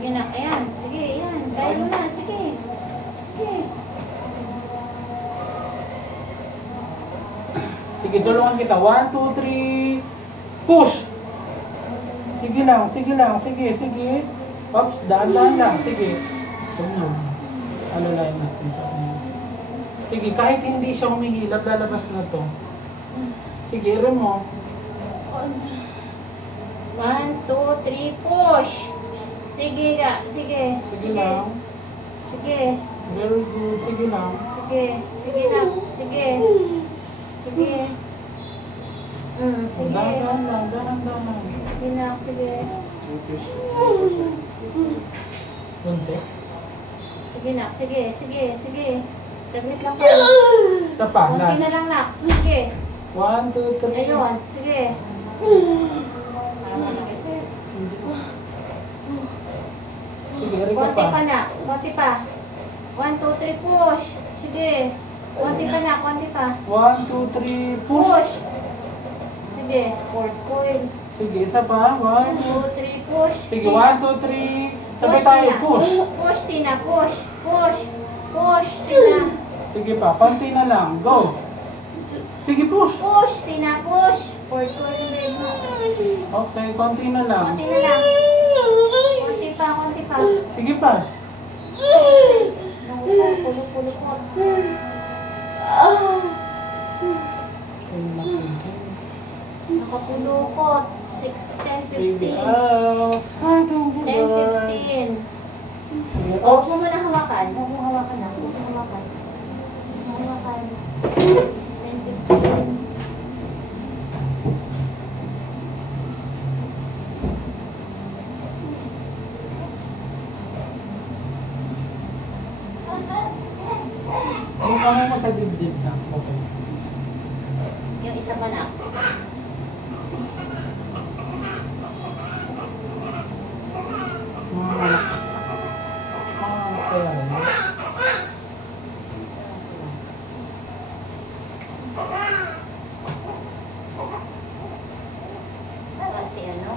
Sige na, ayan. Sige, ayan. Kaya mo na, sige. Sige. Sige, tulungan kita. 1, 2, 3. Push! Sige lang, sige lang. Sige, sige. Oops, daan-daan lang. Sige. Ano lang natin sa kanya. Sige, kahit hindi siya humihilap, lalabas na to. Sige, rin mo. 1, 2, 3, push! Sige nga, sige. Sige lang. Sige. Very good. Sige lang. Sige. Sige na. Sige. Sige. Sige. Dahan-dahan lang. Dahan-dahan. Sige na. Sige. Bunti. Sige na. Sige. Sige. Sige. Submit lang pa. Isa pa. Kunti Last. na lang na. Sige. 1, 2, 3. Ayun. Sige. Para nag-isip. Sige, rin ka Konti pa. pa na. Konti pa. 1, 2, 3, push. Sige. Konti pa na. Konti pa. 1, 2, 3. Push. Push. Sige. Fourth coil. Sige, isa pa. 1, 1, 2. 2, 3, push. Sige, 1, 2, 3. Sabay Push, tayo. Tina. Push. Push, Tina. Push. Push. Push, Tina. Sige pa. Konti na lang. Go. Sige, push. Push, Tina. Push. Fourth coil yung leg mo. Okay, konti na lang. Konti na lang. Konti pa, konti pa. Sige pa. Pulot-pulot. Nakapulukot. 6, 10, Baby 15. out. Hi, thank you, 10, Lord. 15. Sige, Huwag oops. mo muna hawakan. Huwag mo hawakan na. Huwag mo hawakan. Hawakan. 10, 15. Bukangan mo sa dibdib na. Okay. Yung isa pa na. Kaya rin. Kasi ano?